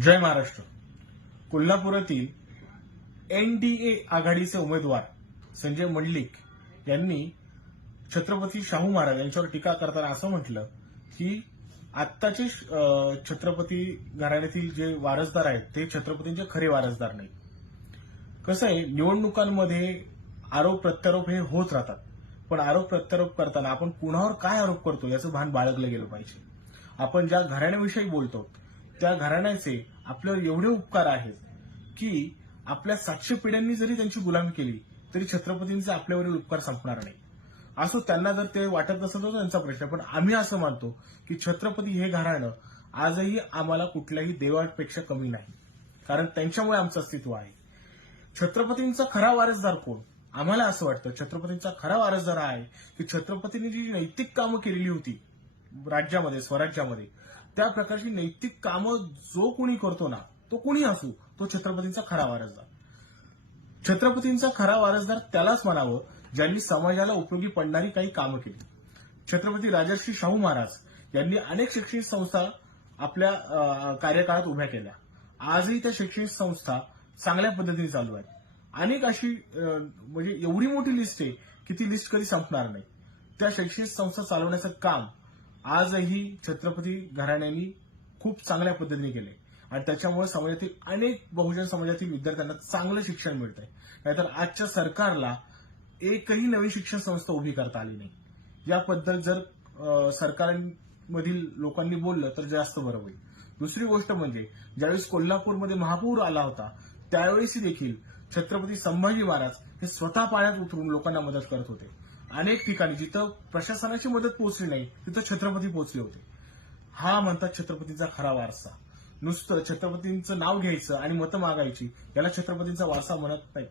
जय महाराष्ट्र. कोल्हापुरातील एनडीए आघाडीचे उमेदवार संजय मंडलिक यांनी छत्रपती शाहू महाराज यांच्यावर टीका करताना असं म्हटलं की आत्ताचे छत्रपती घराण्यातील जे वारसदार आहेत ते छत्रपतींचे खरे वारसदार नाही. कसं आहे, निवडणुकांमध्ये आरोप प्रत्यारोप हे होत राहतात, पण आरोप प्रत्यारोप करताना आपण कुणावर काय आरोप करतो याचं भान बाळगलं गेलं पाहिजे. आपण ज्या घराण्याविषयी बोलतो त्या घराण्याचे आपल्यावर एवढे उपकार आहेत की आपल्या 700 पिढ्यांनी जरी त्यांची गुलामी केली तरी छत्रपतींचे आपल्यावरील उपकार संपणार नाही. असो, त्यांना जर ते वाटत नसतं तर त्यांचा प्रश्न, पण आम्ही असं मानतो की छत्रपती हे घराणं आजही आम्हाला कुठल्याही देवापेक्षा कमी नाही, कारण त्यांच्यामुळे आमचं अस्तित्व आहे. छत्रपतींचा खरा वारसदार कोण? आम्हाला असं वाटतं छत्रपतींचा खरा वारसदार हा आहे की छत्रपतींनी जी नैतिक कामं केलेली होती राज्यामध्ये, स्वराज्यामध्ये, त्या प्रकारची नैतिक कामं जो कोणी करतो ना, तो कोणी असू, तो छत्रपतींचा खरा वारसदार. छत्रपतींचा खरा वारसदार त्यालाच म्हणावं ज्यांनी समाजाला उपयोगी पडणारी काही कामं केली. छत्रपती राजर्षी शाहू महाराज यांनी अनेक शैक्षणिक संस्था आपल्या कार्यकाळात उभ्या केल्या. आजही त्या शैक्षणिक संस्था चांगल्या पद्धतीने चालू आहेत. अनेक अशी म्हणजे एवढी मोठी लिस्ट आहे की ती लिस्ट कधी संपणार नाही. त्या शैक्षणिक संस्था चालवण्याचं काम आजही छत्रपती घराण्यांनी खूप चांगल्या पद्धतीने केले आणि त्याच्यामुळे समाजातील अनेक बहुजन समाजातील विद्यार्थ्यांना चांगलं शिक्षण मिळतंय. नाहीतर आजच्या सरकारला एकही नवी शिक्षण संस्था उभी करता आली नाही. याबद्दल जर सरकारमधील लोकांनी बोललं तर जास्त बरं होईल. दुसरी गोष्ट म्हणजे ज्यावेळेस कोल्हापूरमध्ये महापूर आला होता त्यावेळेसही देखील छत्रपती संभाजी महाराज हे स्वतः पाण्यात उतरून लोकांना मदत करत होते. अनेक ठिकाणी जिथं प्रशासनाची मदत पोहोचली नाही तिथं छत्रपती पोहोचले होते. हा म्हणतात छत्रपतींचा खरा वारसा. नुसतं छत्रपतींचं नाव घ्यायचं आणि मतं मागायची याला छत्रपतींचा वारसा म्हणत नाही.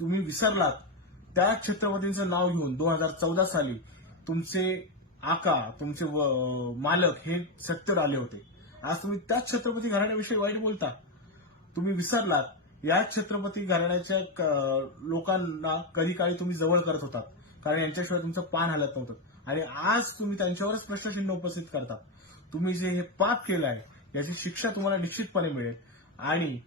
तुम्ही विसरलात त्या छत्रपतींचं नाव घेऊन 2014 साली तुमचे आका, तुमचे मालक हे सत्तेवर आले होते. आज तुम्ही त्याच छत्रपती घराण्याविषयी वाईट बोलता. तुम्ही विसरलात या छत्रपती घराण्याच्या लोकांना कधी काळी तुम्ही जवळ करत होतात, कारण यांच्याशिवाय तुमचं पान हलत नव्हतं आणि आज तुम्ही त्यांच्यावरच प्रश्नचिन्ह उपस्थित करतात. तुम्ही जे हे पाप केलं आहे याची शिक्षा तुम्हाला निश्चितपणे मिळेल. आणि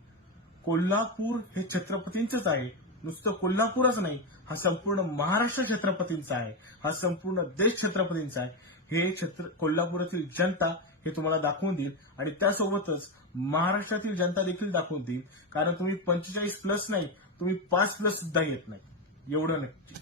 कोल्हापूर हे छत्रपतींचंच आहे. नुसतं कोल्हापूरच नाही, हा संपूर्ण महाराष्ट्र छत्रपतींचा आहे, हा संपूर्ण देश छत्रपतींचा आहे. हे कोल्हापुरातील जनता हे तुम्हाला दाखवून देईल आणि त्यासोबतच महाराष्ट्रातील जनता देखील दाखवून देईल, कारण तुम्ही 45+ नाही, तुम्ही 5+ सुद्धा येत नाही, एवढं नक्की.